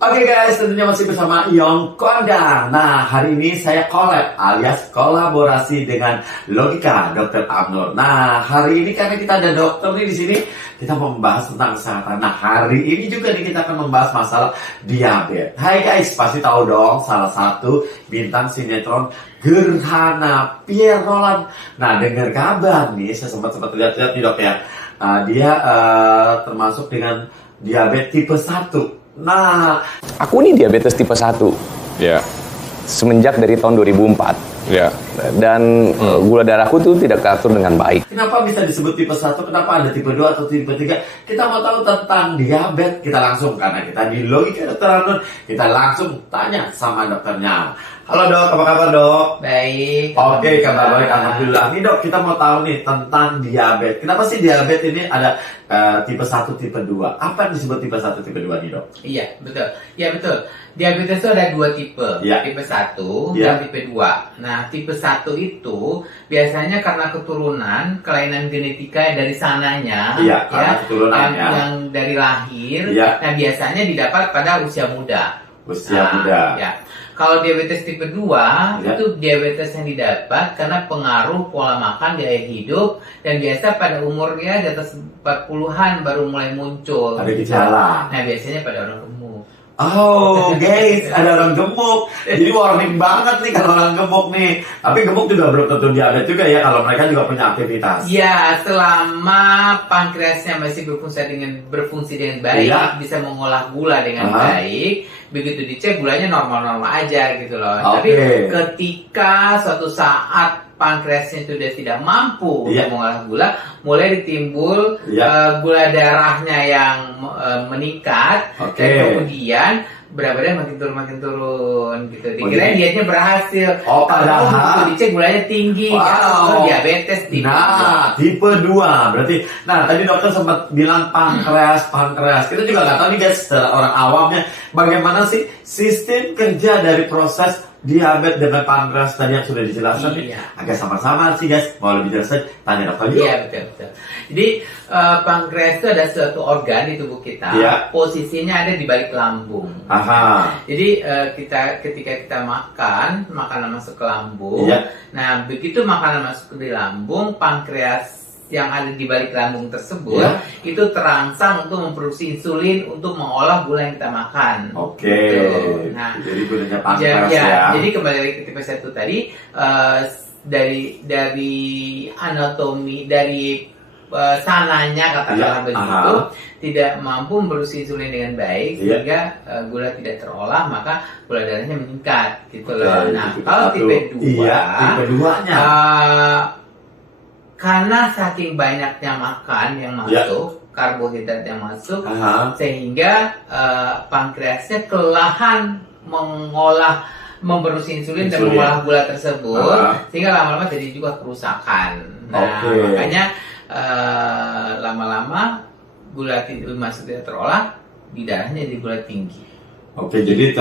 Oke guys, tentunya masih bersama Yong Kondang. Nah, hari ini saya collab alias kolaborasi dengan Logika Dr. Amnur. Nah, hari ini karena kita ada dokter nih di sini, kita mau membahas tentang kesehatan. Nah, hari ini juga nih kita akan membahas masalah diabetes. Hai guys, pasti tahu dong salah satu bintang sinetron Gerhana Pierre Roland. Nah, dengar kabar nih, saya sempat lihat-lihat nih dok ya. Dia termasuk dengan diabetes tipe 1. Nah, aku ini diabetes tipe 1. Ya. Semenjak dari tahun 2004. Ya. Dan gula darahku tuh tidak teratur dengan baik. kenapa bisa disebut tipe 1? Kenapa ada tipe 2 atau tipe 3? Kita mau tahu tentang diabetes. Kita langsung, karena kita di Logika Dr. Amnur, kita langsung tanya sama dokternya. Halo dok, apa kabar dok? Baik. Oke, kabar baik, alhamdulillah. Nih dok, kita mau tahu nih tentang diabetes. Kenapa sih diabetes ini ada tipe 1, tipe 2? Apa yang disebut tipe 1, tipe 2 nih dok? Iya, betul. Ya betul. Diabetes itu ada dua tipe. Ya. Tipe 1 Ya. dan tipe 2. Nah, tipe 1 itu biasanya karena keturunan, kelainan genetika dari sananya, Iya, karena keturunan, ya. yang dari lahir. Ya. Nah, biasanya didapat pada usia muda. Usia muda. Ya. Kalau diabetes tipe 2, Ya. itu diabetes yang didapat karena pengaruh pola makan, gaya hidup, dan biasa pada umurnya di atas 40-an baru mulai muncul. Ada gejala. Nah, biasanya pada orang gemuk. Oh guys, ada orang gemuk. Jadi warning banget nih kalau orang gemuk nih. Tapi gemuk juga belum tentu diabetes juga ya, kalau mereka juga punya aktivitas. Ya, selama pankreasnya masih berfungsi dengan baik, Iya. bisa mengolah gula dengan Aha. baik. Begitu dicek gulanya normal-normal aja gitu loh. Oke. Tapi ketika suatu saat pankreasnya itu sudah tidak mampu Iya. untuk mengolah gula, mulai ditimbul Iya. gula darahnya yang meningkat, Oke. dan kemudian berat badan makin turun gitu. Dikira jadi- dietnya berhasil. Oh, padahal- begitu dicek gulanya tinggi, Wow. ya, diabetes tipe 2. Nah, tipe 2 berarti. Nah, tadi dokter sempat bilang pankreas. Kita juga nggak tahu nih guys, secara orang awamnya, bagaimana sih sistem kerja dari proses diabetes dengan pankreas tadi yang sudah dijelaskan nih. Iya. Agak sama-sama sih guys. Mau lebih jelas lagi, tanya dokter yuk. Iya, betul. Jadi pankreas itu ada suatu organ di tubuh kita. Iya. Posisinya ada di balik lambung. Aha. Jadi ketika kita makan, makanan masuk ke lambung. Iya. Nah, begitu makanan masuk ke lambung, pankreas yang ada di balik lambung tersebut Iya. itu terangsang untuk memproduksi insulin untuk mengolah gula yang kita makan. Oke. Gitu. Nah, Jadi gunanya pankreas ya. jadi kembali lagi ke tipe 1 tadi, dari anatomi, dari sananya katakanlah Iya, begitu, aha. tidak mampu memproduksi insulin dengan baik, Iya. sehingga gula tidak terolah, maka gula darahnya meningkat gitu Oke, loh. Nah, tipe kalau 1. tipe 2, Iya, tipe 2-nya. karena saking banyaknya makan yang Iya. masuk, karbohidrat yang masuk, Aha. sehingga pankreasnya kelelahan memproduksi insulin dan Insulin. mengolah gula tersebut, Ah. sehingga lama-lama jadi juga kerusakan. Nah, Oke. makanya lama-lama gula masuk tidak terolah, di darahnya jadi gula tinggi. Oke, jadi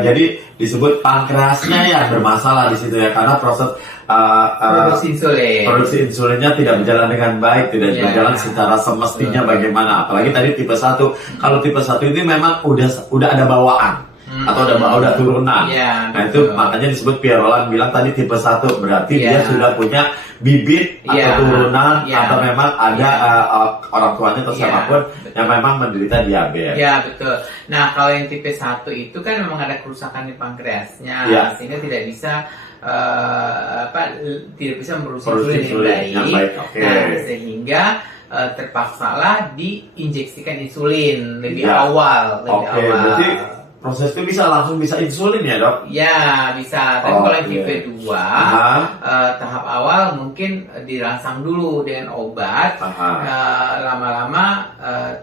jadi disebut pankreasnya yang bermasalah di situ ya, karena proses Produksi insulin. produksi insulinnya tidak berjalan dengan baik, tidak Iya. berjalan secara semestinya Betul. bagaimana. Apalagi tadi tipe 1. Kalau tipe 1 ini memang udah ada bawaan atau udah turunan. Iya, Nah, itu betul. makanya disebut Pierre Roland bilang tadi tipe 1, berarti Iya. dia sudah punya bibit atau Iya. turunan Iya. atau memang ada Iya. orang tuanya atau Iya. siapapun Betul. yang memang menderita diabetes. Ya, betul. Nah, kalau yang tipe 1 itu kan memang ada kerusakan di pankreasnya, Ya. sehingga tidak bisa tidak bisa memproduksi Produksi insulin insulin dengan yang baik. baik, oke. Nah, sehingga terpaksalah diinjeksikan insulin lebih Ya. awal, Oke, berarti proses itu langsung bisa insulin ya dok? Ya, bisa. Tapi kalau yang Oke. tipe 2, Aha. tahap awal mungkin dirangsang dulu dengan obat. Aha. Lama-lama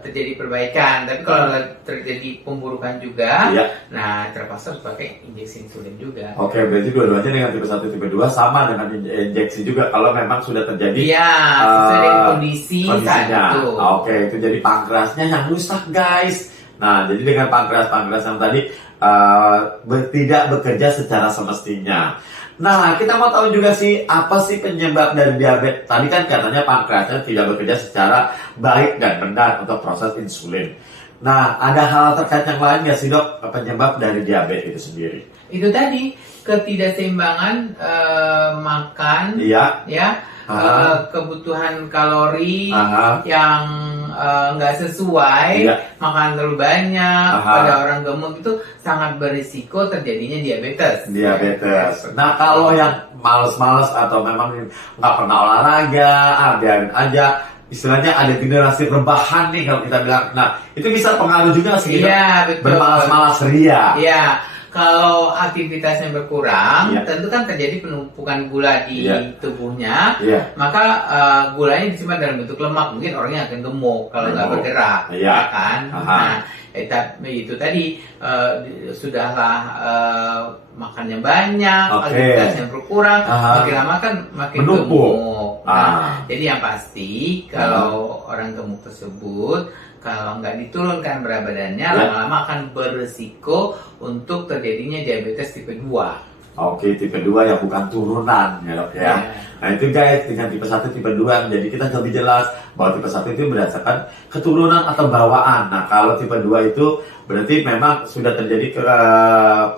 terjadi perbaikan. Tapi kalau terjadi pemburukan juga, Iya. nah terpaksa harus pakai injeksi insulin juga. Oke, berarti dua-duanya dengan tipe 1, tipe 2 sama dengan injeksi juga kalau memang sudah terjadi Iya, sesuai dengan kondisi saat kondisinya. itu. Oke, itu jadi pankreasnya yang rusak guys. Nah, jadi dengan pankreas yang tadi tidak bekerja secara semestinya. Nah, kita mau tahu juga sih, apa sih penyebab dari diabetes? Tadi kan katanya pankreasnya tidak bekerja secara baik dan benar untuk proses insulin. Nah, ada hal terkait yang lain nggak sih dok penyebab dari diabetes itu sendiri? Itu tadi ketidakseimbangan makan, Iya. ya, kebutuhan kalori yang nggak sesuai, Iya. makan terlalu banyak pada orang gemuk itu sangat berisiko terjadinya diabetes. Diabetes. Nah, kalau yang males-males atau memang nggak pernah olahraga, biarin aja, istilahnya ada generasi rebahan nih kalau kita bilang. Nah, itu bisa pengaruh juga sih. Iya, betul. Bermalas-malas ria. Iya. Kalau aktivitasnya berkurang, Iya. tentu kan terjadi penumpukan gula di Iya. tubuhnya, Iya. maka gulanya disimpan dalam bentuk lemak, mungkin orangnya akan gemuk kalau nggak Gemuk. bergerak, Iya. ya kan? Aha. Nah, itu tadi sudahlah makannya banyak, Oke. aktivitasnya berkurang, Aha. makin lama kan makin Menumpuk. gemuk. Nah, Ah. jadi yang pasti kalau orang gemuk tersebut kalau nggak diturunkan berat badannya, Ya. lama-lama akan beresiko untuk terjadinya diabetes tipe 2. Oke, tipe 2 yang bukan turunan ya dok ya. Ya. Nah itu guys, dengan tipe 1, tipe 2, jadi kita lebih jelas bahwa tipe 1 itu berdasarkan keturunan atau bawaan. Nah kalau tipe 2 itu berarti memang sudah terjadi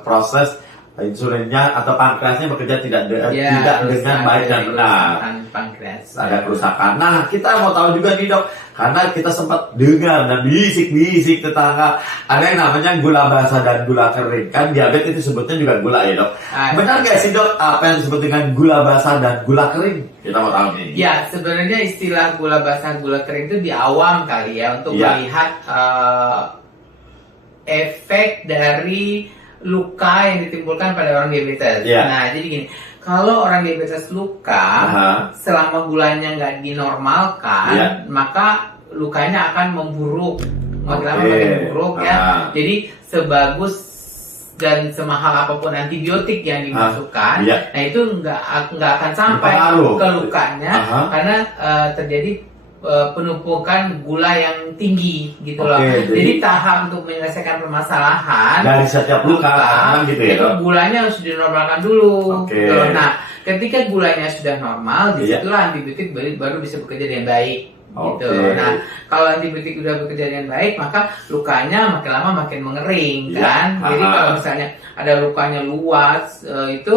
proses insulinnya atau pankreasnya bekerja tidak dengan baik dan benar. Pankreas. Ada kerusakan. Nah kita mau tahu juga nih dok, karena kita sempat dengar dan bisik-bisik tetangga ada yang namanya gula basah dan gula kering. Kan diabetes itu sebutnya juga gula ya dok. Benar nggak sih dok apa yang disebut dengan gula basah dan gula kering? Kita mau tahu nih. Ya, sebenarnya istilah gula basah, gula kering itu di awam kali ya untuk Ya. melihat efek dari luka yang ditimbulkan pada orang diabetes. Ya. Nah, jadi gini, kalau orang diabetes luka, selama gulanya nggak dinormalkan, Ya. maka lukanya akan memburuk, makin lama Oke. makin buruk ya. Aha. Jadi sebagus dan semahal apapun antibiotik yang dimasukkan, Ya. nah itu nggak akan sampai Berpengaruh. ke lukanya Aha. karena terjadi penumpukan gula yang tinggi gitu loh. Oke, Jadi tahap untuk menyelesaikan permasalahan dari setiap luka kan gitu ya itu dok. gulanya harus dinormalkan dulu. Oke. Gitu loh. Nah, ketika gulanya sudah normal, Iya. disitulah antibiotik baru bisa bekerja dengan baik. Gitu. Oke. Nah, kalau antibiotik udah bekerja dengan baik, maka lukanya makin lama makin mengering, Iya. kan? Jadi Aha. kalau misalnya ada lukanya luas, itu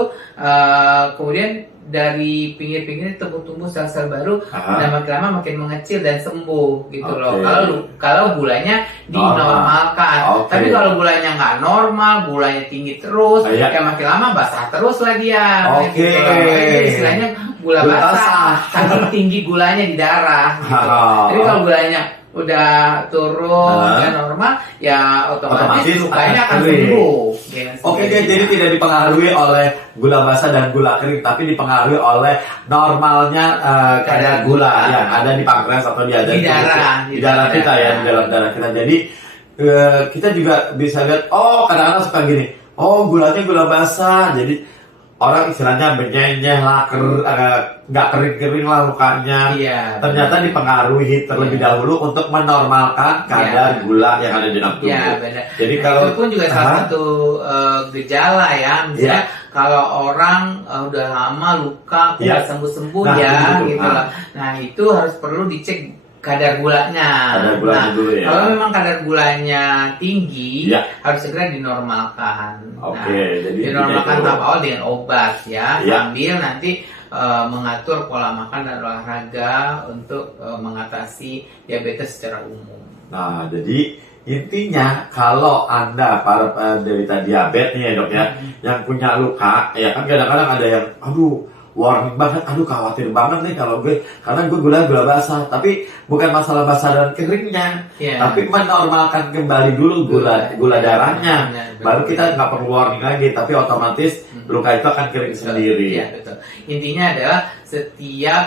kemudian dari pinggir-pinggir tumbuh-tumbuh sel-sel baru, Aha. dan makin lama makin mengecil dan sembuh, gitu loh. Oke. Kalau gulanya dinormalkan. Oke. Tapi kalau gulanya nggak normal, gulanya tinggi terus, Iya. ya makin lama basah terus lah dia. Oke. Gitu loh. Itu istilahnya gula Gula basah, basah. saking tinggi gulanya di darah. Gitu. Oh. Jadi kalau gulanya udah turun Aha. dan normal, ya otomatis Otomatis lukanya akan kering. sembuh. dengan Oke, sendirinya. jadi tidak dipengaruhi oleh gula basah dan gula kering, tapi dipengaruhi oleh normalnya kadar gula yang ada di pankreas atau di darah kita ya, di dalam darah kita. Jadi kita juga bisa lihat, oh kadang-kadang suka gini, oh gulanya gula basah, jadi orang istilahnya benyenyeh lah, nggak kering-kering lah lukanya. Iya, Ternyata dipengaruhi terlebih Iya. dahulu untuk menormalkan kadar Iya. gula yang ada di dalam tubuh. Ya benar. Jadi Nah, kalau itu pun juga salah satu gejala ya, misalnya kalau orang udah lama luka, Iya. udah sembuh-sembuh Nah, ya, itu. gitu loh. Nah itu harus perlu dicek kadar gulanya. Kadar gulanya Nah, dulu ya. kalau memang kadar gulanya tinggi, Iya. harus segera dinormalkan. Oke, jadi dinormalkan itu. tahap awal dengan obat ya, Iya. sambil nanti mengatur pola makan dan olahraga untuk mengatasi diabetes secara umum. Nah, jadi intinya kalau Anda para penderita diabetes nih ya dok ya, yang punya luka, ya kan kadang-kadang ada yang, aduh warning banget, aduh khawatir banget nih kalau gue, karena gue gula basah, tapi bukan masalah basah dan keringnya, Iya. tapi menormalkan kembali dulu gula darahnya, Betul. baru kita nggak perlu warning lagi, tapi otomatis luka itu akan kering sendiri. Iya betul. Intinya adalah setiap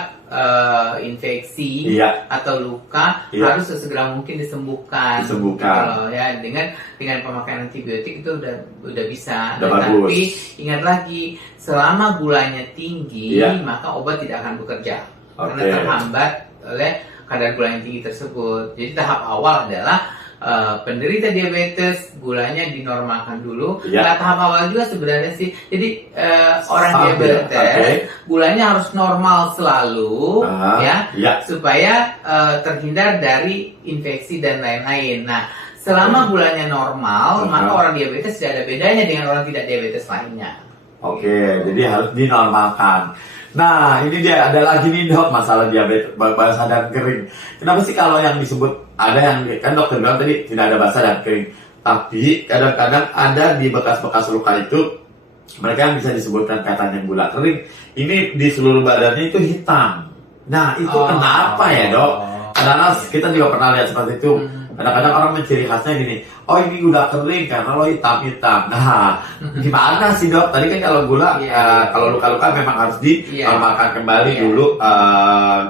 infeksi Iya. atau luka Iya. harus sesegera mungkin disembuhkan. Disembuhkan. Gitu loh, ya dengan pemakaian antibiotik itu udah bisa. Udah Dan bagus. tapi ingat lagi, selama gulanya tinggi, Iya. maka obat tidak akan bekerja karena Oke. terhambat oleh kadar gula yang tinggi tersebut. Jadi tahap awal adalah penderita diabetes gulanya dinormalkan dulu. Iya. Nah, tahap awal juga sebenarnya sih. Jadi orang Sambil, diabetes oke. gulanya harus normal selalu, Aha, ya, iya. supaya terhindar dari infeksi dan lain-lain. Nah, Selama gulanya normal, Aha. maka orang diabetes tidak ada bedanya dengan orang tidak diabetes lainnya. Oke, jadi harus dinormalkan. Nah, ini dia ada lagi nih dok masalah diabetes basah dan kering. Kenapa sih kalau yang disebut ada yang kan dokter bilang tadi tidak ada basah dan kering, tapi kadang-kadang ada di bekas-bekas luka itu mereka yang bisa disebutkan katanya gula kering. Ini di seluruh badannya itu hitam. Nah, itu kenapa ya dok? Kadang-kadang kita juga pernah lihat seperti itu. Kadang-kadang orang menciri khasnya gini, oh ini gula kering karena lo hitam-hitam. Nah, gimana sih dok? Tadi kan kalau gula, kalau luka-luka memang harus dinormalkan kembali dulu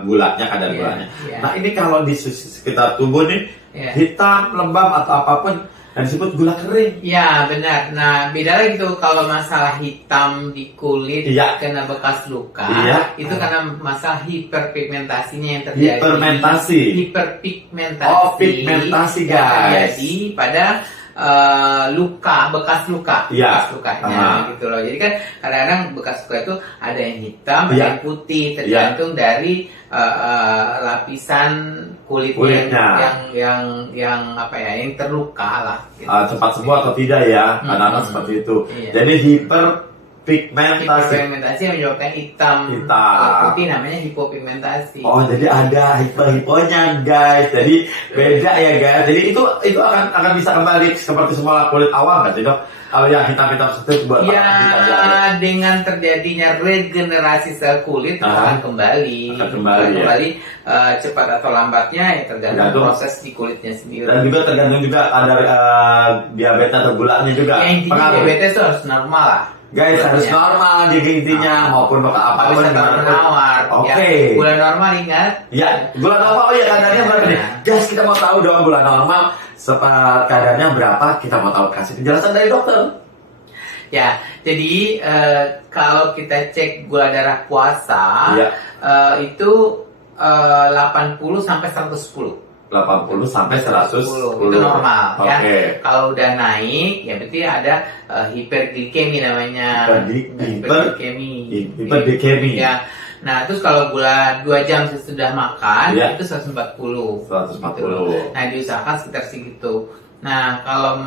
gulanya, kadar gulanya. Nah ini kalau di sekitar tubuh nih, hitam, lembab atau apapun, dan disebut gula kering. Ya benar. Nah beda lagi tuh kalau masalah hitam di kulit kena bekas luka, itu karena masalah hiperpigmentasinya yang terjadi. Hiperpigmentasi. Oh pigmentasi guys. Terjadi pada luka, bekas luka, bekas lukanya gitu loh. Jadi kan kadang-kadang bekas luka itu ada yang hitam, ada yang putih, tergantung dari lapisan kulitnya yang apa ya, yang terluka lah. Gitu. Cepat sembuh atau tidak ya, kadang-kadang seperti itu. Jadi hiperpigmentasi yang menyebabkan hitam. Kalau putih namanya hipopigmentasi. Oh, jadi ada hiponya guys. Jadi beda ya guys. Jadi itu akan bisa kembali seperti semula kulit awal nggak sih dok? Kalau yang hitam-hitam itu buat dengan terjadinya regenerasi sel kulit akan kembali. Cepat atau lambatnya ya tergantung proses di kulitnya sendiri. Dan juga tergantung juga kadar diabetes atau gulanya juga. Yang intinya diabetes itu harus normal lah. Guys, harus normal jadi intinya maupun apapun menawar. Oke. Gula normal ingat? Ya, gula normal kadarnya berapa nih? Guys, kita mau tahu dong gula normal kadarnya berapa? Kita mau tahu, kasih penjelasan dari dokter. Ya, jadi kalau kita cek gula darah puasa itu 80 sampai 110. 80 sampai 110 itu normal ya. Kalau udah naik ya berarti ada hiperglikemi namanya. Hiperglikemi. Ya. Nah, terus kalau gula 2 jam sesudah makan itu 140. Nah, diusahakan sekitar segitu. Nah, kalau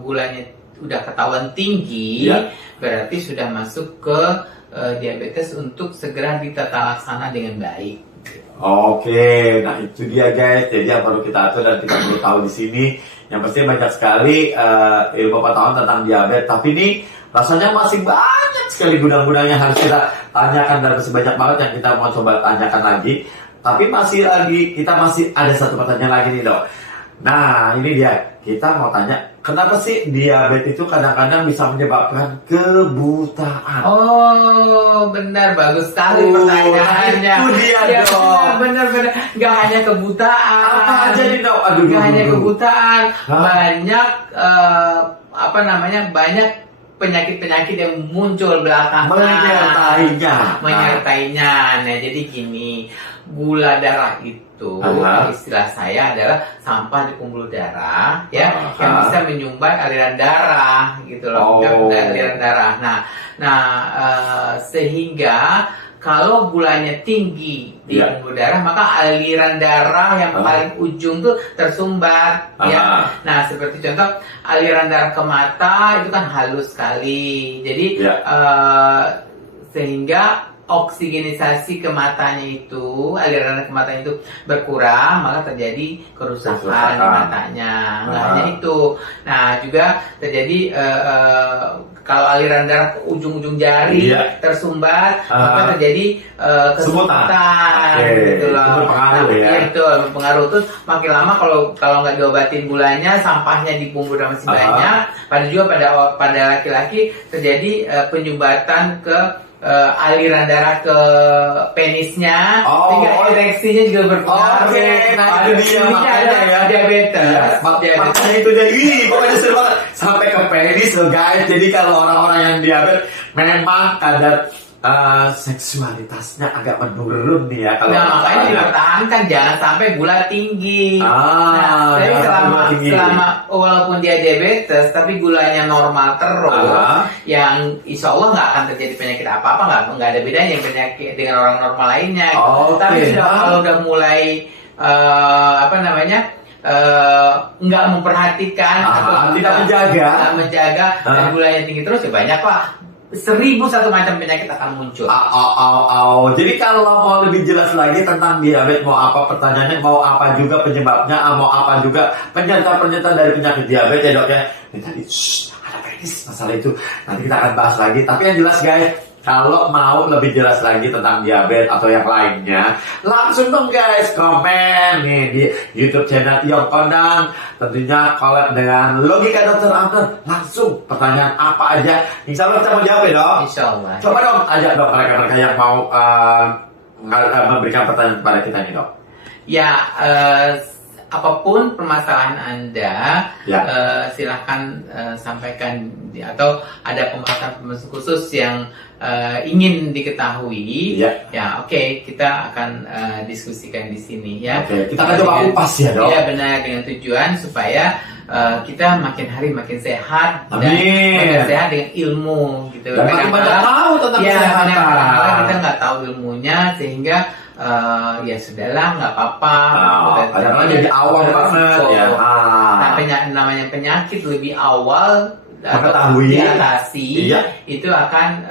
gulanya udah ketahuan tinggi, berarti sudah masuk ke diabetes untuk segera ditata laksana dengan baik. Oke, nah itu dia guys. Jadi yang perlu kita atur dan kita perlu tahu di sini. Yang pasti banyak sekali ilmu pengetahuan tentang diabetes. Tapi ini rasanya masih banyak sekali gudang-gudang yang harus kita tanyakan dan masih banyak banget yang kita mau coba tanyakan lagi. Tapi kita masih ada satu pertanyaan lagi nih dok. Nah ini dia, kita mau tanya, kenapa sih diabetes itu kadang-kadang bisa menyebabkan kebutaan? Oh benar, bagus sekali pertanyaannya. Itu dia dong. Benar, nggak hanya kebutaan. Apa aja nih dok? Nggak hanya kebutaan, banyak banyak penyakit-penyakit yang muncul belakangan. Menyertainya. Nah jadi gini, gula darah itu istilah saya adalah sampah di pembuluh darah yang bisa menyumbat aliran darah gitu loh, aliran darah. Nah, sehingga kalau gulanya tinggi di pembuluh darah, maka aliran darah yang paling ujung tuh tersumbat ya. Nah, seperti contoh aliran darah ke mata itu kan halus sekali. Jadi sehingga oksigenisasi ke matanya itu, aliran ke matanya itu berkurang, maka terjadi kerusakan di matanya. Nggak hanya itu. Nah, juga terjadi kalau aliran darah ke ujung-ujung jari tersumbat, maka terjadi kesemutan gitu loh. Itu berpengaruh ya. Itu berpengaruh. Terus makin lama kalau nggak diobatin gulanya, sampahnya di pembuluh darah masih banyak. Pada laki-laki terjadi penyumbatan ke aliran darah ke penisnya, sehingga ereksinya juga berpengaruh. Nah itu dia makanya ya diabetes. Makanya itu dia, pokoknya seru banget sampai ke penis loh guys. Jadi kalau orang-orang yang diabetes memang kadar seksualitasnya agak menurun nih ya kalau. Nah makanya dipertahankan jangan sampai gula tinggi. Jadi selama walaupun dia diabetes tapi gulanya normal terus, yang insya Allah nggak akan terjadi penyakit apa-apa, nggak ada bedanya penyakit dengan orang normal lainnya. Tapi kalau udah mulai nggak memperhatikan atau tidak menjaga. dan gulanya tinggi terus, ya banyak lah. 1001 macam penyakit akan muncul. Jadi kalau mau lebih jelas lagi tentang diabetes, mau apa pertanyaannya, mau apa juga penyebabnya, mau apa juga penyerta-penyerta dari penyakit diabetes ya dok ya. Ini tadi ada teknis masalah itu, nanti kita akan bahas lagi. Tapi yang jelas guys, kalau mau lebih jelas lagi tentang diabetes atau yang lainnya, langsung dong guys komen nih di YouTube channel Iyong Kondang. Tentunya collab dengan Logika Dr. Amnur. Langsung pertanyaan apa aja, insya Allah kita mau jawab ya dok. Insya Allah. Coba dong ajak dok mereka-mereka yang mau memberikan pertanyaan kepada kita nih dok. Ya, apapun permasalahan Anda, Ya. silahkan sampaikan atau ada pembahasan khusus yang ingin diketahui. Ya. Oke, kita akan diskusikan di sini ya. Oke, kita akan coba kupas ya dok. Iya benar, dengan tujuan supaya kita makin hari makin sehat dan Amin. makin sehat dengan ilmu gitu. Dan makin banyak tahu tentang kesehatan. Kadang-kadang kita nggak tahu ilmunya sehingga ya sudahlah, nggak apa-apa. Kadang-kadang jadi awam banget ya. Nah, namanya penyakit lebih awal mengetahui, diatasi, iya. itu akan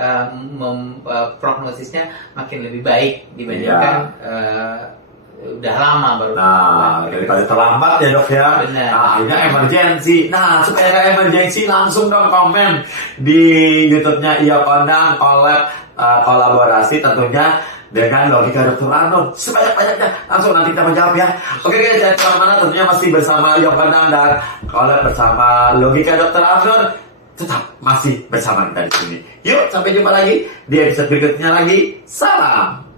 prognosisnya makin lebih baik dibandingkan udah lama baru. Daripada terlambat ya dok ya. Benar. Akhirnya emergency. Nah, supaya nggak emergency, langsung dong komen di YouTube-nya Iyong Kondang kolaborasi tentunya dengan Logika Dr. Amnur. Sebanyak-banyaknya langsung nanti kita menjawab ya. Oke guys, jangan kemana-mana, tentunya masih bersama Iyong Kondang dan collab bersama Logika Dr. Amnur. Tetap masih bersama kita di sini. Yuk, sampai jumpa lagi di episode berikutnya lagi. Salam.